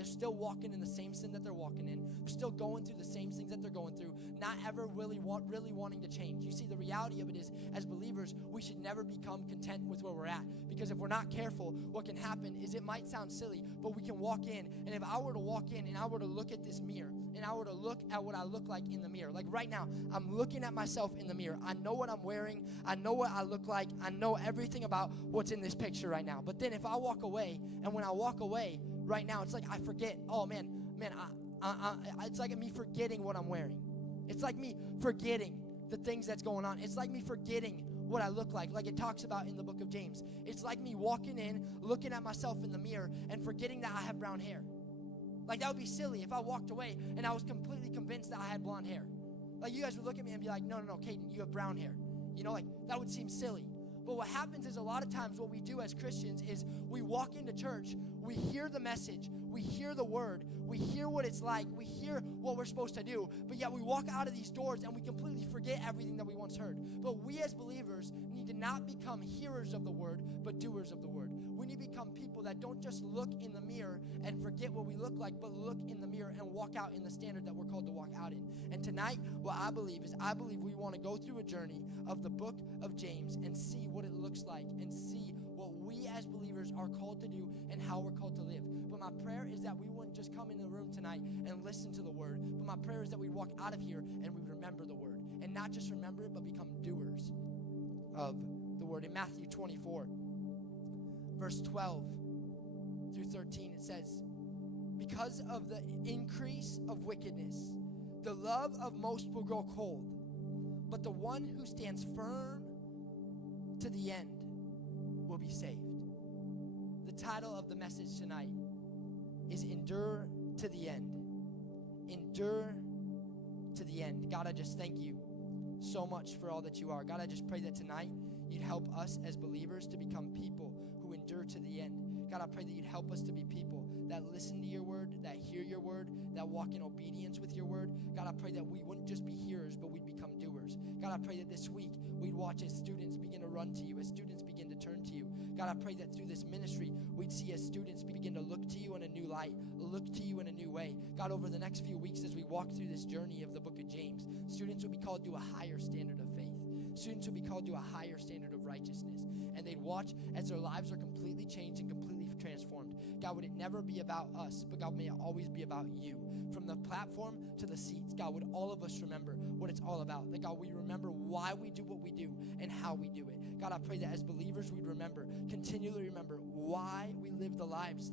They're still walking in the same sin that they're walking in. They're still going through the same things that they're going through, not ever really wanting to change. You see, the reality of it is, as believers, we should never become content with where we're at, because if we're not careful, what can happen is, it might sound silly, but we can walk in, and if I were to walk in and I were to look at this mirror, and I were to look at what I look like in the mirror, like right now, I'm looking at myself in the mirror. I know what I'm wearing. I know what I look like. I know everything about what's in this picture right now. But then if I walk away, and when I walk away right now, it's like I forget, oh man, it's like me forgetting what I'm wearing. It's like me forgetting the things that's going on. It's like me forgetting what I look like it talks about in the book of James. It's like me walking in, looking at myself in the mirror, and forgetting that I have brown hair. Like, that would be silly if I walked away and I was completely convinced that I had blonde hair. Like, you guys would look at me and be like, no, Caden, you have brown hair. You know, like, that would seem silly. But what happens is, a lot of times what we do as Christians is we walk into church, we hear the message, we hear the word, we hear what it's like, we hear what we're supposed to do, but yet we walk out of these doors and we completely forget everything that we once heard. But we as believers need to not become hearers of the word, but doers of the word. We need to become people that don't just look in the mirror and forget what we look like, but look in the mirror and walk out in the standard that we're called to walk out in. And tonight, what I believe we want to go through a journey of the book of James and see what it looks like, and see what we as believers are called to do and how we're called to live. But my prayer is that we wouldn't just come into the room tonight and listen to the word, but my prayer is that we walk out of here and we remember the word, and not just remember it, but become doers of the word. In Matthew 24, verse 12 through 13, it says, because of the increase of wickedness, the love of most will grow cold, but the one who stands firm to the end will be saved. The title of the message tonight is Endure to the End. Endure to the end. God, I just thank you so much for all that you are. God, I just pray that tonight you'd help us as believers to become people who endure to the end. God, I pray that you'd help us to be people that listen to your word, that hear your word, that walk in obedience with your word. God, I pray that we wouldn't just be hearers, but we'd become doers. God, I pray that this week we'd watch as students begin to run to you, as students begin to turn to you. God, I pray that through this ministry, we'd see as students begin to look to you in a new light, look to you in a new way. God, over the next few weeks as we walk through this journey of the book of James, students will be called to a higher standard of faith. Students will be called to a higher standard of righteousness. And they'd watch as their lives are completely changed and completely transformed. God, would it never be about us, but God, may it always be about you. From the platform to the seats, God, would all of us remember what it's all about. That, God, we remember why we do what we do and how we do it. God, I pray that as believers we'd continually remember why we live the lives